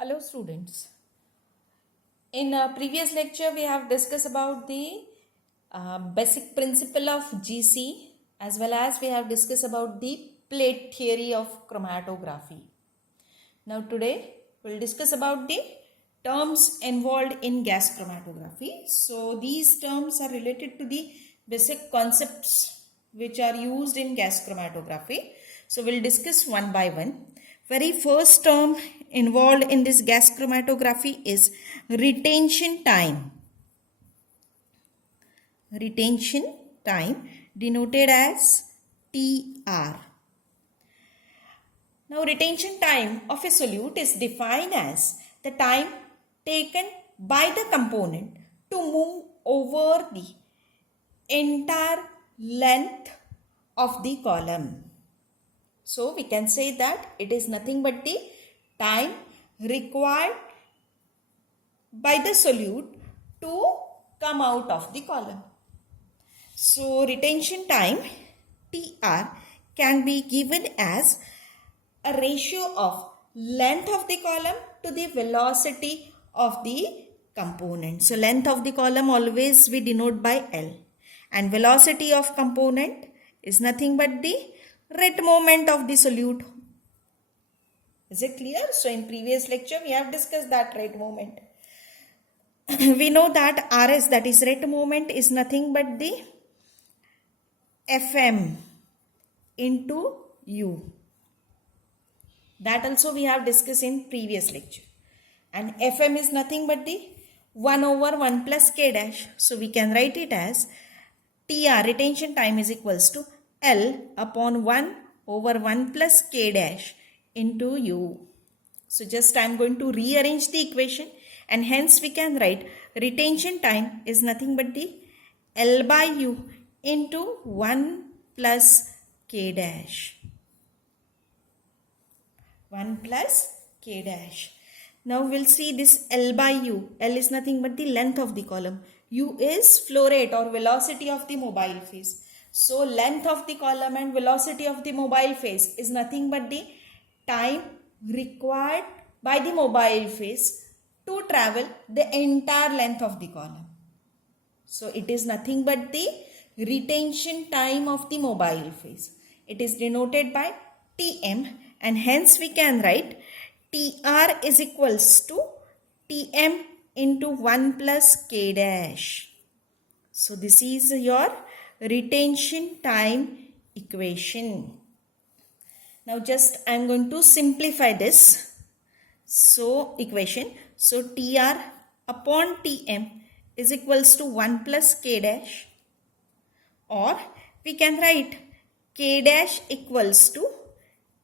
Hello students. In a previous lecture we have discussed about the basic principle of GC as well as we have discussed about the plate theory of chromatography. Now today we will discuss about the terms involved in gas chromatography. So these terms are related to the basic concepts which are used in gas chromatography. So we'll discuss one by one. Very first term involved in this gas chromatography is retention time. Retention time denoted as TR. Now retention time of a solute is defined as the time taken by the component to move over the entire length of the column. So we can say that it is nothing but the time required by the solute to come out of the column. So retention time TR can be given as a ratio of length of the column to the velocity of the component. So length of the column always we denote by L, and velocity of component is nothing but the rate moment of the solute. Is it clear? So in previous lecture we have discussed that rate moment. We know that RS, that is rate moment, is nothing but the FM into U. That also we have discussed in previous lecture. And FM is nothing but the 1 over 1 plus K dash. So we can write it as TR, retention time, is equals to L upon 1 over 1 plus K dash into U. So just I am going to rearrange the equation, and hence we can write retention time is nothing but the L by U into 1 plus K dash. 1 plus K dash. Now we'll see this L by U. L is nothing but the length of the column. U is flow rate or velocity of the mobile phase. So length of the column and velocity of the mobile phase is nothing but the time required by the mobile phase to travel the entire length of the column. So it is nothing but the retention time of the mobile phase. It is denoted by Tm, and hence we can write TR is equals to Tm into 1 plus K dash. So this is your retention time equation. Now just I am going to simplify this. So equation. So TR upon Tm is equals to 1 plus K dash, or we can write K dash equals to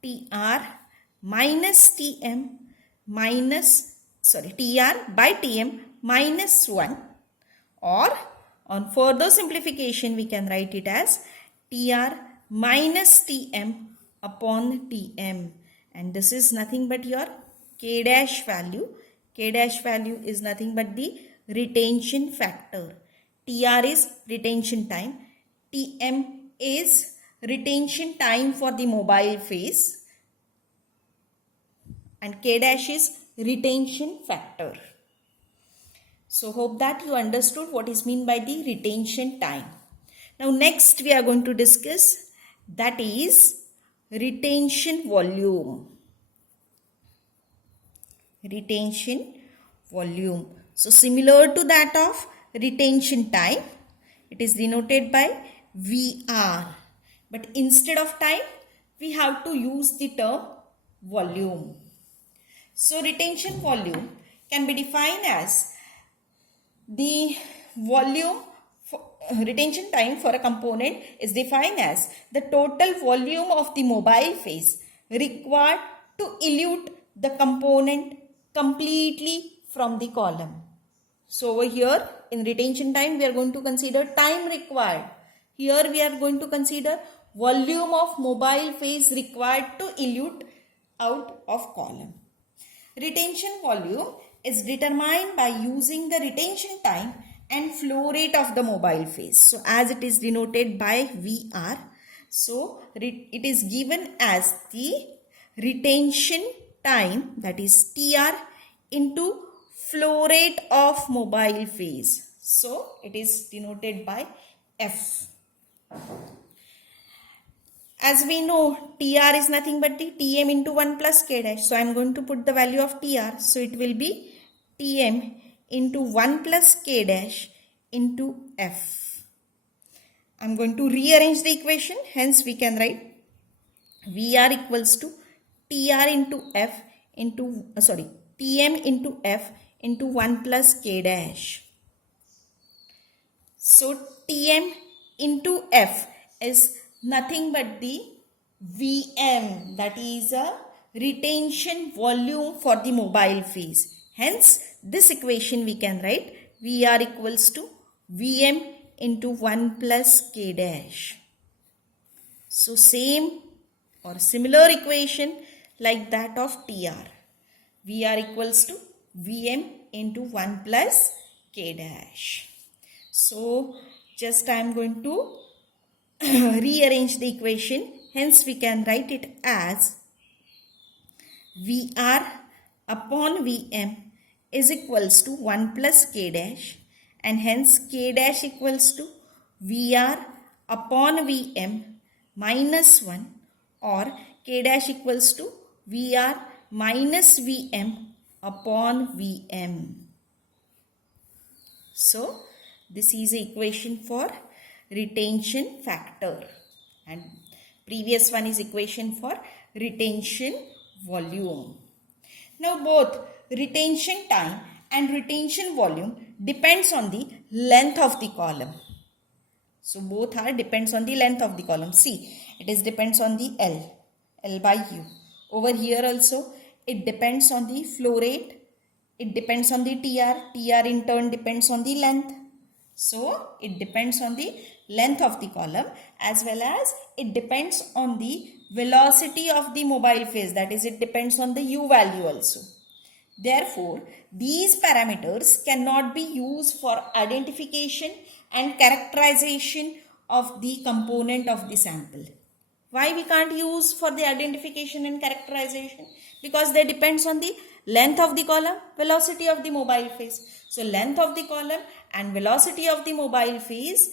TR minus TR by Tm minus 1, or on further simplification we can write it as TR minus Tm upon Tm, and this is nothing but your K dash value. K dash value is nothing but the retention factor. TR is retention time, Tm is retention time for the mobile phase, and K dash is retention factor. So hope that you understood what is meant by the retention time. Now next we are going to discuss, that is retention volume. Retention volume. So similar to that of retention time, it is denoted by VR. But instead of time, we have to use the term volume. So retention volume can be defined as the volume, retention time for a component is defined as the total volume of the mobile phase required to elute the component completely from the column. So over here in retention time we are going to consider time required. Here we are going to consider volume of mobile phase required to elute out of column. Retention volume is determined by using the retention time and flow rate of the mobile phase. So as it is denoted by VR, so it is given as the retention time, that is TR, into flow rate of mobile phase. So it is denoted by F. As we know, TR is nothing but the Tm into 1 plus K dash. So I am going to put the value of TR. So it will be Tm into 1 plus K dash into F. I am going to rearrange the equation. Hence we can write VR equals to TR into F into, Tm into F into 1 plus K dash. So Tm into F is nothing but the Vm, that is a retention volume for the mobile phase. Hence this equation we can write Vr equals to Vm into 1 plus K dash. So same or similar equation like that of TR. Vr equals to Vm into 1 plus K dash. So just I am going to rearrange the equation. Hence we can write it as Vr upon Vm is equals to 1 plus K dash, and hence K dash equals to Vr upon Vm minus 1, or K dash equals to Vr minus Vm upon Vm. So this is the equation for retention factor, and previous one is equation for retention volume. Now both retention time and retention volume depends on the length of the column. So both are depends on the length of the column. See, it is depends on the L by U. Over here also it depends on the flow rate. It depends on the TR in turn depends on the length. So it depends on the length of the column as well as it depends on the velocity of the mobile phase, that is it depends on the U value also. Therefore, these parameters cannot be used for identification and characterization of the component of the sample. Why we can't use for the identification and characterization? Because they depends on the length of the column, velocity of the mobile phase. So length of the column and velocity of the mobile phase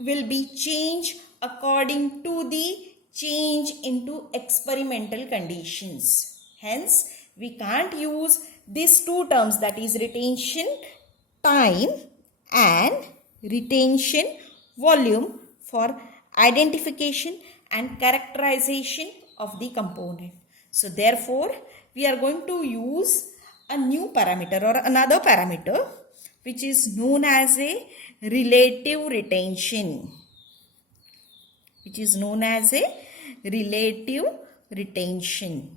will be changed according to the change into experimental conditions. Hence, we can't use these two terms, that is retention time and retention volume, for identification and characterization of the component. So therefore, we are going to use a new parameter or another parameter which is known as a relative retention. Which is known as a relative retention,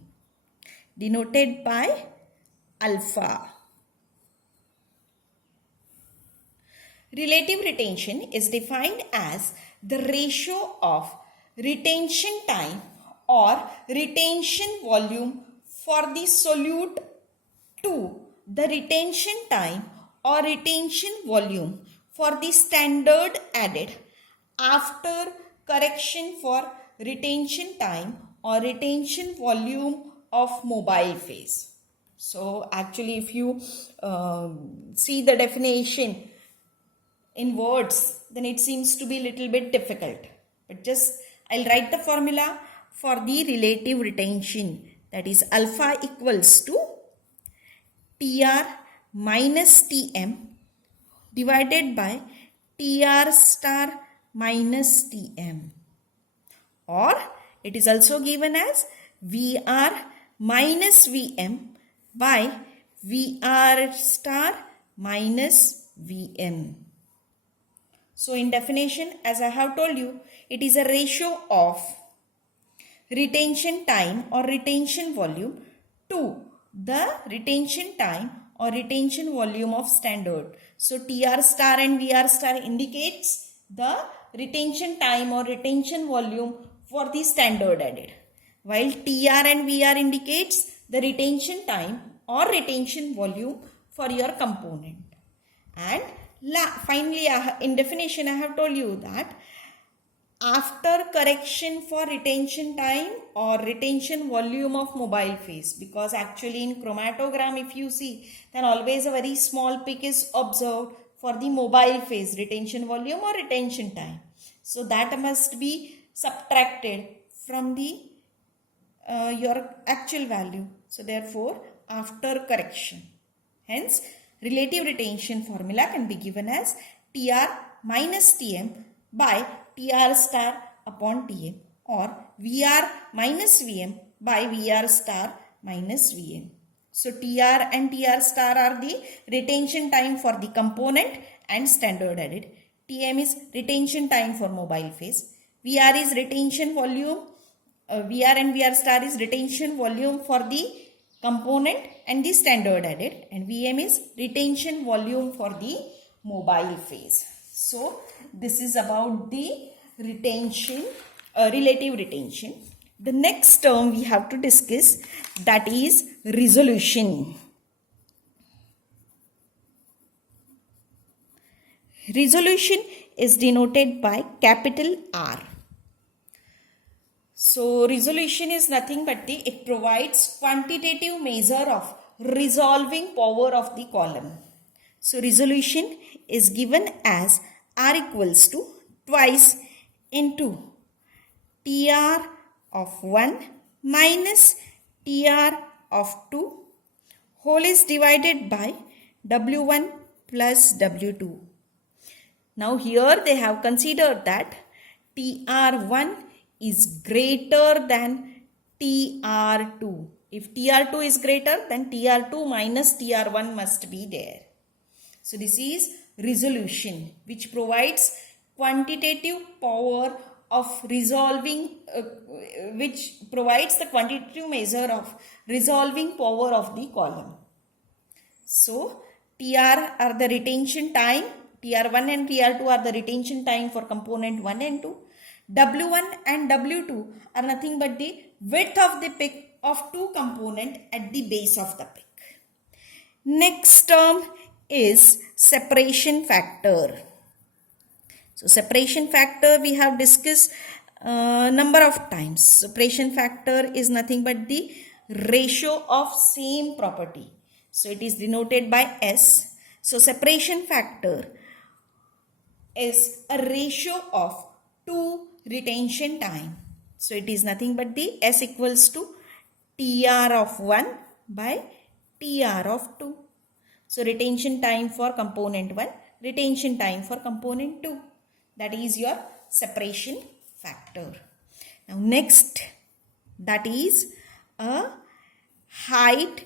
denoted by alpha. Relative retention is defined as the ratio of retention time or retention volume for the solute to the retention time or retention volume for the standard added after correction for retention time or retention volume of mobile phase. So actually if you see the definition in words, then it seems to be a little bit difficult. But just I'll write the formula for the relative retention, that is alpha equals to TR minus TM divided by TR star minus TM, or it is also given as VR minus VM by VR star minus VM. So in definition, as I have told you, it is a ratio of retention time or retention volume to the retention time or retention volume of standard. So TR star and VR star indicates the retention time or retention volume for the standard added, while TR and VR indicates the retention time or retention volume for your component. And finally, in definition, I have told you that after correction for retention time or retention volume of mobile phase, because actually in chromatogram if you see, then always a very small peak is observed for the mobile phase retention volume or retention time. So that must be subtracted from the your actual value. So therefore after correction, hence relative retention formula can be given as TR minus TM by TR star upon TM, or VR minus VM by VR star minus VM. So TR and TR star are the retention time for the component and standard added. TM is retention time for mobile phase. VR is retention volume. VR and VR star is retention volume for the component and the standard added, and VM is retention volume for the mobile phase. So this is about the retention, relative retention. The next term we have to discuss, that is resolution. Resolution is denoted by capital R. So resolution is nothing but it provides quantitative measure of resolving power of the column. So resolution is given as R equals to twice into TR of 1 minus TR of 2 whole is divided by W1 plus W2. Now here they have considered that TR1 is greater than TR2. If TR2 is greater, then TR2 minus TR1 must be there. So this is resolution, which provides quantitative power of resolving, which provides the quantitative measure of resolving power of the column. So TR are the retention time, TR1 and TR2 are the retention time for component 1 and 2. W1 and W2 are nothing but the width of the peak of two components at the base of the peak. Next term is separation factor. So separation factor we have discussed number of times. Separation factor is nothing but the ratio of same property. So it is denoted by S. So separation factor is a ratio of two retention time. So it is nothing but the S equals to TR of 1 by TR of 2. So retention time for component 1, retention time for component 2. That is your separation factor. Now next, that is a height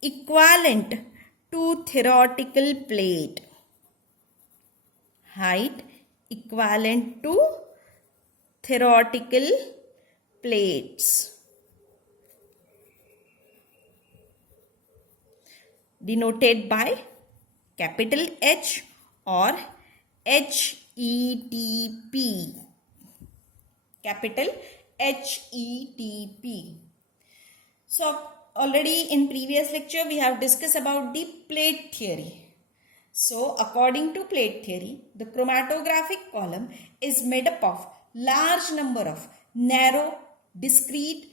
equivalent to theoretical plate. Height equivalent to theoretical plates, denoted by capital H or HETP. Capital HETP. So already in previous lecture we have discussed about the plate theory. So according to plate theory, the chromatographic column is made up of large number of narrow, discrete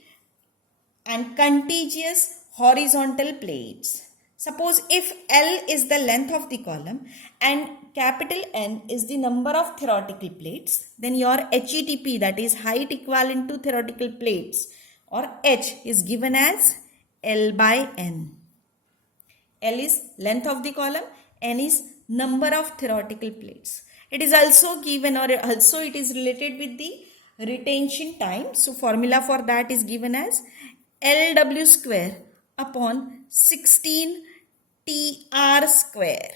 and contiguous horizontal plates. Suppose if L is the length of the column and capital N is the number of theoretical plates, then your HETP, that is height equivalent to theoretical plates, or H, is given as L by N. L is length of the column, N is number of theoretical plates. It is also given, or also it is related with the retention time. So formula for that is given as LW square upon 16 TR square.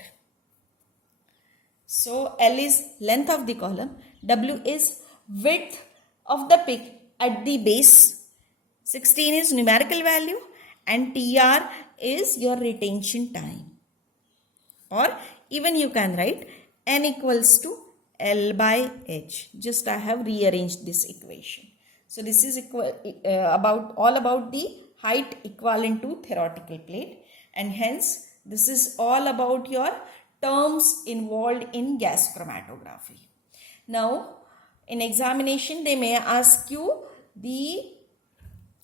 So L is length of the column, W is width of the peak at the base, 16 is numerical value, and TR is your retention time. Or even you can write N equals to L by H. Just I have rearranged this equation. So this is all about the height equivalent to theoretical plate, and hence this is all about your terms involved in gas chromatography. Now In examination, they may ask you the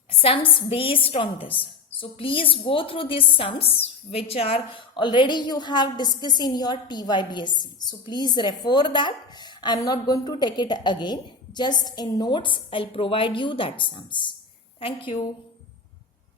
sums based on this. So please go through these sums which are already you have discussed in your TYBSc. So please refer that. I am not going to take it again. Just in notes, I'll provide you that sums. Thank you.